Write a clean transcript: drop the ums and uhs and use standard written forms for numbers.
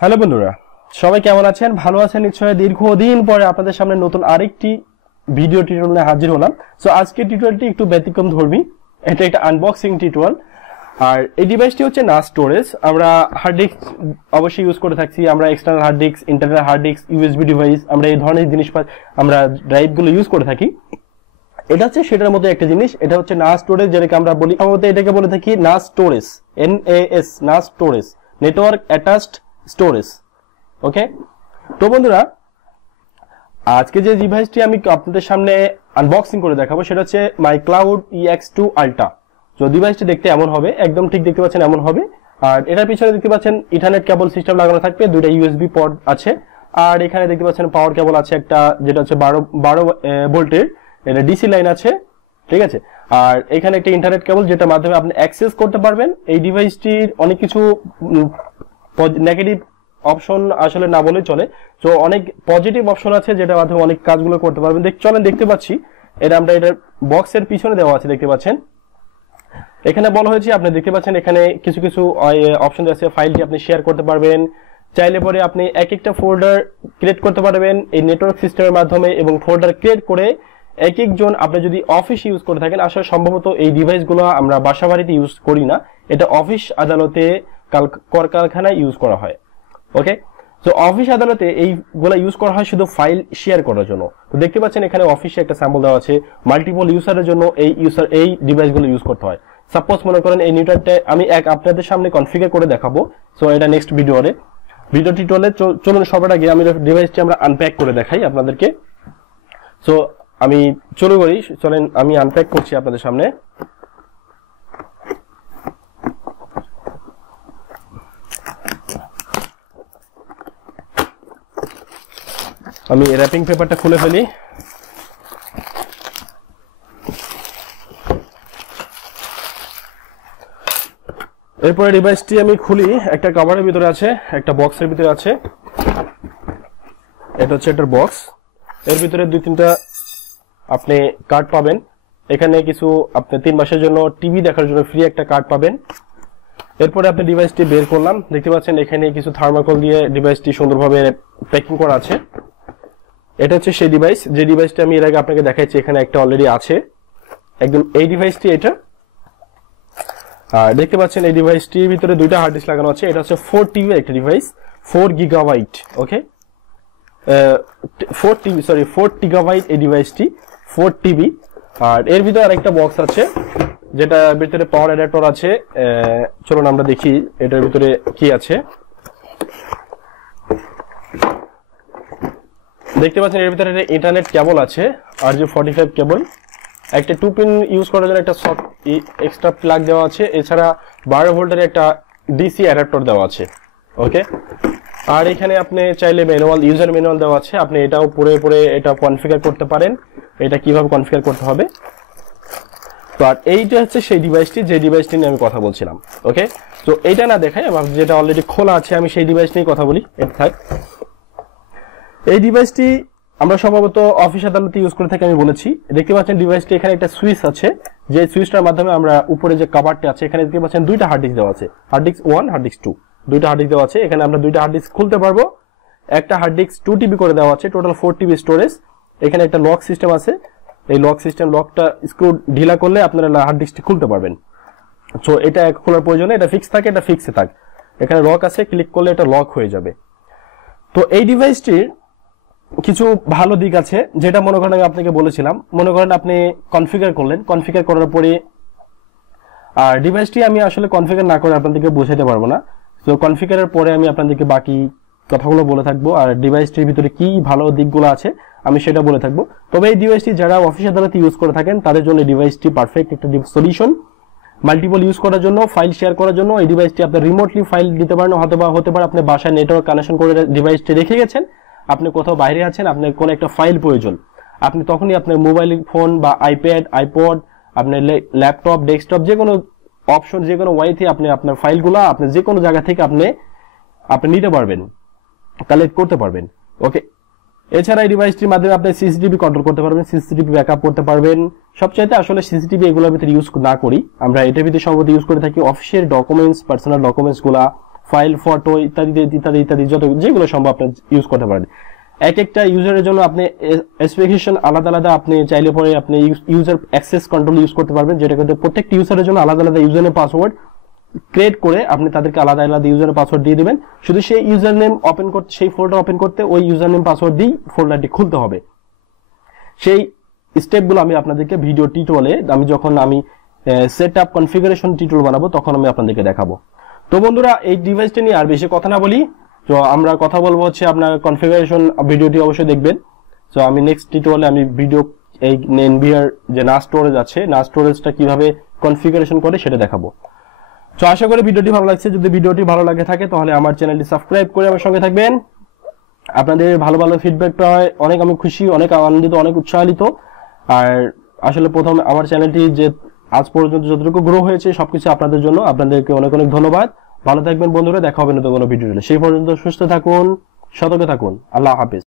Hello বন্ধুরা, সবাই কেমন আছেন? ভালো আছেন নিশ্চয়ই। দীর্ঘদিন পরে আপনাদের সামনে নতুন আরেকটি ভিডিও টিউটোরিয়াল নিয়ে হাজির হলাম। সো আজকের টিউটোরিয়ালটি একটু ব্যতিক্রম ধর্মী। এটা একটা আনবক্সিং টিউটোরিয়াল। আর এই ডিভাইসটি হচ্ছে নাস স্টোরেজ। আমরা হার্ড ডিস্ক অবশ্যই ইউজ করে থাকছি। আমরা external hard disk, internal hard disk, USB device, আমরা এই ধরনের জিনিস আমরা ড্রাইভগুলো ইউজ করে থাকি। এটা হচ্ছে সেটার মধ্যে একটা জিনিস। এটা হচ্ছে নাস স্টোরেজ, যেটাকে আমরা বলি, আমাদের এটাকে বলে থাকি নাস স্টোরেজ, NAS, নাস স্টোরেজ, নেটওয়ার্ক অ্যাটাচড স্টোরেজ। ওকে, তো বন্ধুরা, আজকে যে ডিভাইসটি আমি আপনাদের সামনে আনবক্সিং করে দেখাবো সেটা হচ্ছে মাই ক্লাউড EX2 আল্ট্রা। তো ডিভাইসটি দেখতে এমন হবে, একদম ঠিক দেখতে পাচ্ছেন এমন হবে। আর এটার পিছনে দেখতে পাচ্ছেন ইথারনেট কেবল সিস্টেম লাগানো থাকবে, দুইটা USB পোর্ট আছে। আর এখানে দেখতে পাচ্ছেন পাওয়ার কেবল আছে একটা, যেটা হচ্ছে 12 ভোল্টের, এটা ডিসি লাইন আছে, ঠিক আছে। আর এখানে একটা ইন্টারনেট কেবল, যেটার মাধ্যমে আপনি অ্যাক্সেস করতে পারবেন। এই ডিভাইসটির অনেক কিছু নেগেটিভ অপশন আসলে না বলে চলে, তো অনেক পজিটিভ অপশন আছে যেটার মাধ্যমে অনেক কাজগুলো করতে পারবেন। চলেন দেখতে পাচ্ছি, এটা আমরা এটার বক্সের পিছনে দেওয়া আছে, দেখতে পাচ্ছেন। এখানে বলা হয়েছে, আপনি দেখতে পাচ্ছেন এখানে কিছু কিছু অপশন আছে। ফাইলটি আপনি শেয়ার করতে পারবেন, চাইলে পরে আপনি এক একটা ফোল্ডার ক্রিয়েট করতে পারবেন এই নেটওয়ার্ক সিস্টেমের মাধ্যমে, এবং ফোল্ডার ক্রিয়েট করে এক একজন, আপনি যদি অফিস ইউজ করে থাকেন, আসলে সম্ভবত এই ডিভাইসগুলো আমরা বাসা বাড়িতে ইউজ করি না, এটা অফিস আদালতে, কলকারখানায় ইউজ করা হয়। ওকে, তো অফিস আদালতে এইগুলা ইউজ করা হয় শুধু ফাইল শেয়ার করার জন্য। তো দেখতে পাচ্ছেন এখানে অফিসে একটা স্যাম্পল দেওয়া আছে, মাল্টিপল ইউজারের জন্য এই ডিভাইসগুলো ইউজ করতে হয়। সাপোজ মনে করেন এই নেটওয়ার্কটা আমি আপনাদের সামনে কনফিগার করে দেখাবো, সো এটা নেক্সট ভিডিও টিউটোরিয়ালে। চলুন সবার আগে আমি ডিভাইসটি আমরা আনপ্যাক করে দেখাই আপনাদেরকে। সো আমি চলেন আমি আনপ্যাক করছি আপনাদের সামনে। আমি র্যাপিং পেপারটা খুলে ফেলি। এরপরে ডিভাইসটি আমি খুলি, একটা কভারের ভিতরে আছে, একটা বক্সের ভিতরে আছে। এটা হচ্ছে এটার বক্স। এর ভিতরে 2-3টা আপনি কার্ড পাবেন। এখানে কিছু আপনি 3 মাসের জন্য টিভি দেখার জন্য ফ্রি একটা কার্ড পাবেন। এরপরে আপনি ডিভাইসটি বের করলাম, দেখতে পাচ্ছেন এখানে কিছু থার্মাকল দিয়ে ডিভাইসটি সুন্দরভাবে প্যাকিং করা আছে। এটা হচ্ছে সেই ডিভাইস, যে ডিভাইসটা আমি এর আগে আপনাকে দেখাচ্ছি, এখানে একটা অলরেডি আছে একদম এই ডিভাইসটি এটা। আর দেখতে পাচ্ছেন এই ডিভাইসটির ভিতরে 2টা হার্ড ডিস্ক লাগানো আছে। এটা হচ্ছে 4 TB একটা ডিভাইস, 4 GB। ওকে, 4 TB এই ডিভাইসটি, 4 TB। আর এর ভিতরে আরেকটা বক্স আছে, যেটা ভিতরে পাওয়ার অ্যাডাপ্টার আছে। চলুন আমরা দেখি এটার ভিতরে কি আছে। দেখতে পাচ্ছেন এর ভিতরে ইন্টারনেট কেবল আছে, RJ45 কেবল। একটা 2 পিন ইউজ করার জন্য একটা সফট এক্সট্রা প্লাগ দেওয়া আছে। এছাড়া 12 ভোল্টের একটা ডিসি অ্যাডাপ্টার দেওয়া আছে। ওকে, আর এখানে আপনি চাইলে ইউজার ম্যানুয়াল দেওয়া আছে, আপনি এটাও পড়ে এটা কনফিগার করতে পারেন, এটা কিভাবে কনফিগার করতে হবে। তো আর এইটা হচ্ছে সেই ডিভাইসটি, যে ডিভাইসটি নিয়ে আমি কথা বলছিলাম। ওকে, তো এইটা না দেখাই, আমার যেটা অলরেডি খোলা আছে, আমি সেই ডিভাইস নিয়ে কথা বলি। এটা থাক। এই ডিভাইসটি আমরা সম্ভবত অফিস আদালতে ইউজ করে থাকি, আমি বলেছি। দেখতে পাচ্ছেন ডিভাইসটি এখানে একটা সুইচ আছে, যে সুইচটার মাধ্যমে আমরা উপরে যে কভারটি আছে, এখানে দেখতে পাচ্ছেন 2টা হার্ড ডিস্ক দেওয়া আছে, হার্ড ডিস্ক 1, হার্ড ডিস্ক 2, 2টা হার্ড ডিস্ক দেওয়া আছে। এখানে আমরা 2টা হার্ড ডিস্ক খুলতে পারবো। একটা হার্ড ডিস্ক 2 TB করে দেওয়া আছে, টোটাল 4 TB স্টোরেজ। এখানে একটা লক সিস্টেম আছে, এই লকটা স্ক্রু ঢিলা করলে আপনারা হার্ড ডিস্কটি খুলতে পারবেন। সো এটা খোলার প্রয়োজনে এটা ফিক্স থাকে, এটা ফিক্সে থাক। এখানে লক আছে, ক্লিক করলে এটা লক হয়ে যাবে। তো এই ডিভাইসটির কিছু ভালো দিক আছে, যেটা মনে করেন আমি আপনাকে বলেছিলাম। মনে করেন আপনি কনফিগার করলেন, কনফিগার করার পরে, আর ডিভাইসটি আমি আসলে কনফিগার না করে আপনাদেরকে বোঝাতে পারবো না। তো কনফিগারের পরে আমি আপনাদেরকে বাকি কথাগুলো বলে থাকবো, আর ডিভাইসটির ভিতরে কি ভালো দিকগুলো আছে আমি সেটা বলে থাকবো। তবে এই ডিভাইসটি যারা অফিস আদালতে ইউজ করে থাকেন, তাদের জন্য এই ডিভাইসটি পারফেক্ট একটা সলিউশন। মাল্টিপল ইউজ করার জন্য, ফাইল শেয়ার করার জন্য এই ডিভাইসটি আপনি রিমোটলি ফাইল দিতে পারেন, হতে পারে আপনি বাসায় নেটওয়ার্ক কানেকশন করে ডিভাইসটি রেখে গেছেন, আপনি কোথাও বাইরে আছেন, আপনার কোনো একটা ফাইল প্রয়োজন, আপনি তখনই আপনার মোবাইল ফোন বা আইপ্যাড, আইপড, আপনার ল্যাপটপ, ডেস্কটপ, যে কোনো অপশন, যে কোনো ওয়াইতে আপনি আপনার ফাইলগুলো আপনি যে কোনো জায়গা থেকে আপনি নিতে পারবেন, কালেক্ট করতে পারবেন। ওকে, এছাড়া এই ডিভাইসটির মাধ্যমে আপনি সিসিটিভি কন্ট্রোল করতে পারবেন, সিসিটিভি ব্যাকআপ করতে পারবেন। সবচাইতে আসলে সিসিটিভি এগুলোর ভিতরে ইউজ না করি আমরা, এটার ভিতরে সম্ভবত ইউজ করে থাকি অফিসিয়াল ডকুমেন্টস, পার্সোনাল ডকুমেন্টস গুলা, ফাইল, ফটো ইত্যাদি ইত্যাদি ইত্যাদি যেগুলো সম্ভব আপনি ইউজ করতে পারেন। এক একটা ইউজারের জন্য আপনি স্পেসিফিকেশন আলাদা আলাদা, আপনি চাইলে পরে আপনি ইউজার অ্যাক্সেস কন্ট্রোল ইউজ করতে পারবেন, যেটা করতে প্রত্যেকটা ইউজারের জন্য আলাদা আলাদা ইউজার নেম পাসওয়ার্ড ক্রিয়েট করে আপনি তাদেরকে আলাদা আলাদা ইউজার পাসওয়ার্ড দিয়ে দিবেন। শুধু সেই ইউজার নেম ওপেন করতে, সেই ফোল্ডার ওপেন করতে ওই ইউজার নেম পাসওয়ার্ড দিয়ে ফোল্ডারটি খুলতে হবে। সেই স্টেপগুলো আমি আপনাদেরকে ভিডিও টিউটোরিয়ালে আমি সেটআপ কনফিগারেশন টিউটোরিয়াল বানাবো তখন আমি আপনাদেরকে দেখাবো। তো বন্ধুরা, এই ডিভাইসটা নিয়ে আর বেশি কথা না বলি, তো আমরা কথা বলবো হচ্ছে আপনার কনফিগারেশন ভিডিওটি অবশ্যই দেখবেন। তো আমি নেক্সট টিউটোরিয়ালে আমি ভিডিও এই এনভিআর যে নাস স্টোরেজ আছে, নাস স্টোরেজটা কিভাবে কনফিগারেশন করে সেটা দেখাবো। তো আশা করি ভিডিওটি ভালো লাগছে। যদি ভিডিওটি ভালো লাগে থাকে তাহলে আমার চ্যানেলটি সাবস্ক্রাইব করে আমার সঙ্গে থাকবেন। আপনাদের ভালো ভালো ফিডব্যাক পাওয়ায় অনেক আমি খুশি, অনেক আনন্দিত, অনেক উৎসাহিত। আর আসলে প্রথম আমার চ্যানেলটি যে আজ পর্যন্ত যতটুকু গ্রো হয়েছে সবকিছু আপনাদের জন্য। আপনাদেরকে অনেক অনেক ধন্যবাদ। ভালো থাকবেন বন্ধুরা, দেখা হবে নতুন কোনো ভিডিওতে। সেই পর্যন্ত সুস্থ থাকুন, সতর্ক থাকুন। আল্লাহ হাফেজ।